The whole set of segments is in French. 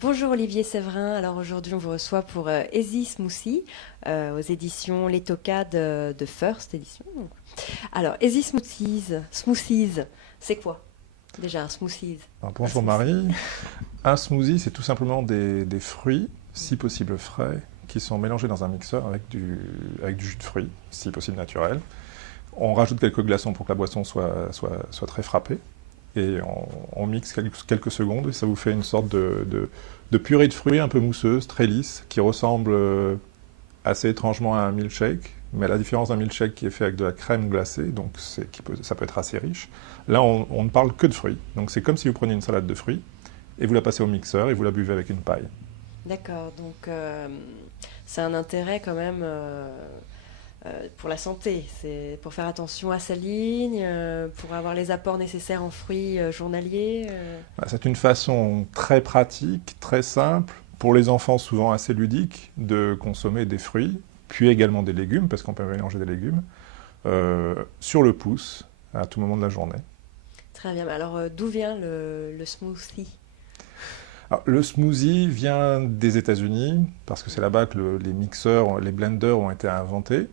Bonjour Olivier Séverin, alors aujourd'hui on vous reçoit pour Easy Smoothie aux éditions Les Toca de First Edition. Alors Easy Smoothies, c'est quoi déjà un smoothies? Alors, Un bonjour smoothie. Marie. Un smoothie, c'est tout simplement des fruits, si possible frais, qui sont mélangés dans un mixeur avec du jus de fruits, si possible naturel. On rajoute quelques glaçons pour que la boisson soit très frappée. Et on mixe quelques secondes et ça vous fait une sorte de purée de fruits un peu mousseuse, très lisse, qui ressemble assez étrangement à un milkshake. Mais à la différence d'un milkshake qui est fait avec de la crème glacée, donc ça peut être assez riche. Là, on ne parle que de fruits. Donc c'est comme si vous preniez une salade de fruits et vous la passez au mixeur et vous la buvez avec une paille. D'accord, donc c'est un intérêt quand même pour la santé. C'est pour faire attention à sa ligne, pour avoir les apports nécessaires en fruits journaliers. C'est une façon très pratique, très simple, pour les enfants souvent assez ludique, de consommer des fruits, puis également des légumes, parce qu'on peut mélanger des légumes, sur le pouce, à tout moment de la journée. Très bien, mais alors d'où vient le smoothie? Alors, le smoothie vient des États-Unis, parce que c'est là-bas que les mixeurs, les blenders ont été inventés.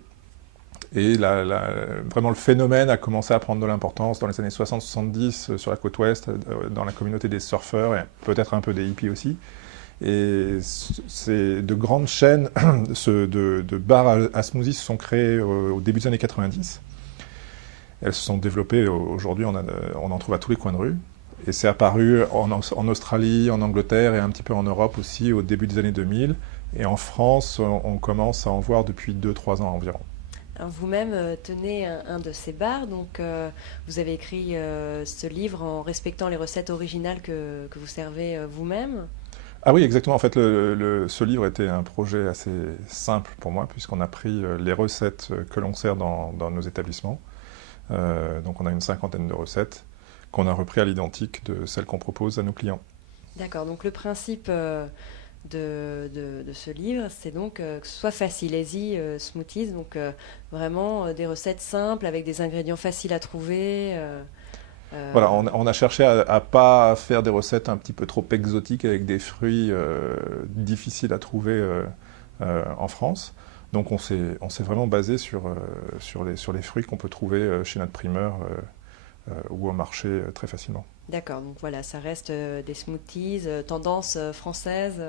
Et vraiment le phénomène a commencé à prendre de l'importance dans les années 60-70 sur la côte ouest, dans la communauté des surfeurs et peut-être un peu des hippies aussi. Et c'est de grandes chaînes de bars à smoothie se sont créées au début des années 90. Elles se sont développées, aujourd'hui on en trouve à tous les coins de rue. Et c'est apparu en Australie, en Angleterre et un petit peu en Europe aussi au début des années 2000. Et en France, on commence à en voir depuis 2-3 ans environ. Alors vous-même tenez un de ces bars, donc vous avez écrit ce livre en respectant les recettes originales que vous servez vous-même. Ah oui, exactement. En fait, ce livre était un projet assez simple pour moi, puisqu'on a pris les recettes que l'on sert dans nos établissements. Donc on a une cinquantaine de recettes qu'on a repris à l'identique de celles qu'on propose à nos clients. D'accord, donc le principe de ce livre, c'est donc que ce soit facile, easy smoothies, donc vraiment des recettes simples avec des ingrédients faciles à trouver. Voilà, Euh, on a cherché à pas faire des recettes un petit peu trop exotiques avec des fruits difficiles à trouver en France. Donc on s'est vraiment basé sur les fruits qu'on peut trouver chez notre primeur ou au marché très facilement. d'accord, donc voilà, ça reste des smoothies, tendance française.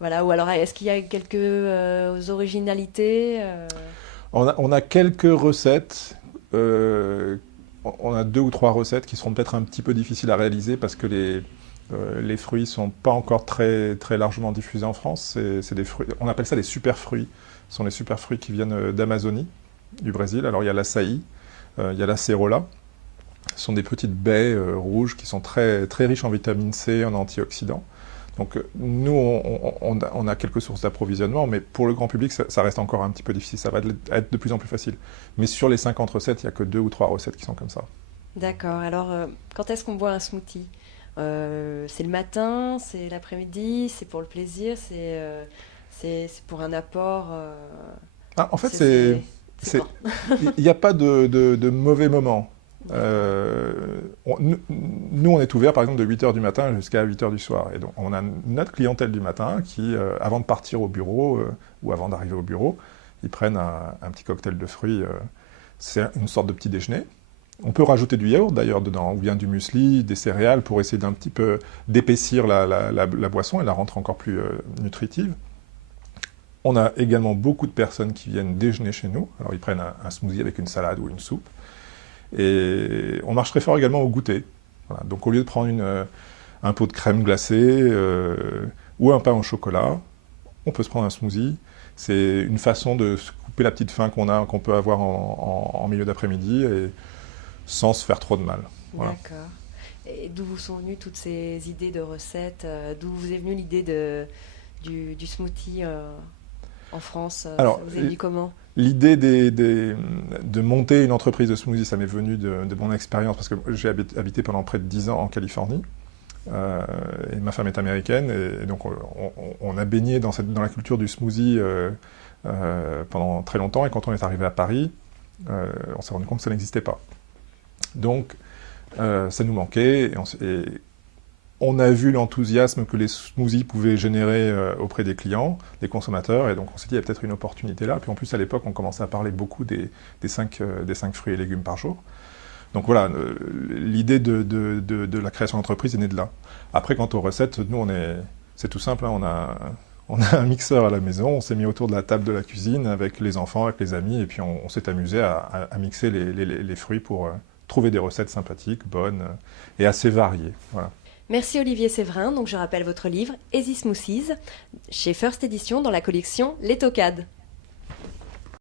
Voilà, ou alors est-ce qu'il y a quelques originalités On a quelques recettes. On a 2 ou 3 recettes qui seront peut-être un petit peu difficiles à réaliser parce que les fruits ne sont pas encore très, très largement diffusés en France. C'est des fruits, on appelle ça des super fruits. Ce sont les super fruits qui viennent d'Amazonie, du Brésil. Alors il y a l'açaï, il y a l'acérola. Ce sont des petites baies rouges qui sont très, très riches en vitamine C, en antioxydants. Donc nous, on a quelques sources d'approvisionnement, mais pour le grand public, ça reste encore un petit peu difficile. Ça va être de plus en plus facile. Mais sur les 50 recettes, il n'y a que 2 ou 3 recettes qui sont comme ça. D'accord, alors quand est-ce qu'on boit un smoothie? C'est le matin, c'est l'après-midi, c'est pour le plaisir, c'est pour un apport. Ah, en fait, C'est c'est- c'est c'est, quand? il n'y a pas de mauvais moment. D'accord. Nous, on est ouvert par exemple de 8 heures du matin jusqu'à 8 heures du soir. Et donc, on a notre clientèle du matin qui, avant de partir au bureau ou avant d'arriver au bureau, ils prennent un petit cocktail de fruits. C'est une sorte de petit déjeuner. On peut rajouter du yaourt d'ailleurs dedans, ou bien du muesli, des céréales pour essayer d'un petit peu d'épaissir la boisson et la rendre encore plus nutritive. On a également beaucoup de personnes qui viennent déjeuner chez nous. Alors ils prennent un smoothie avec une salade ou une soupe. Et on marche très fort également au goûter. Voilà. Donc au lieu de prendre un pot de crème glacée ou un pain au chocolat, on peut se prendre un smoothie. C'est une façon de se couper la petite faim qu'on peut avoir en milieu d'après-midi et sans se faire trop de mal. Voilà. D'accord. Et d'où vous sont venues toutes ces idées de recettes? D'où vous est venue l'idée du smoothie en France? Ça Alors, vous est venu comment? l'idée de monter une entreprise de smoothie, ça m'est venu de mon expérience parce que j'ai habité pendant près de 10 ans en Californie. Et ma femme est américaine et donc on a baigné dans la culture du smoothie pendant très longtemps et quand on est arrivé à Paris, on s'est rendu compte que ça n'existait pas. Donc ça nous manquait et On a vu l'enthousiasme que les smoothies pouvaient générer auprès des clients, des consommateurs, et donc on s'est dit il y a peut-être une opportunité là. Puis en plus à l'époque on commençait à parler beaucoup des 5 fruits et légumes par jour. Donc voilà, l'idée de la création d'entreprise est née de là. Après quant aux recettes, nous c'est tout simple, hein, on a un mixeur à la maison, on s'est mis autour de la table de la cuisine avec les enfants, avec les amis, et puis on s'est amusé à mixer les fruits pour trouver des recettes sympathiques, bonnes et assez variées. Voilà. Merci Olivier Séverin. Donc je rappelle votre livre Easy Smoothies chez First Edition dans la collection Les Tocades.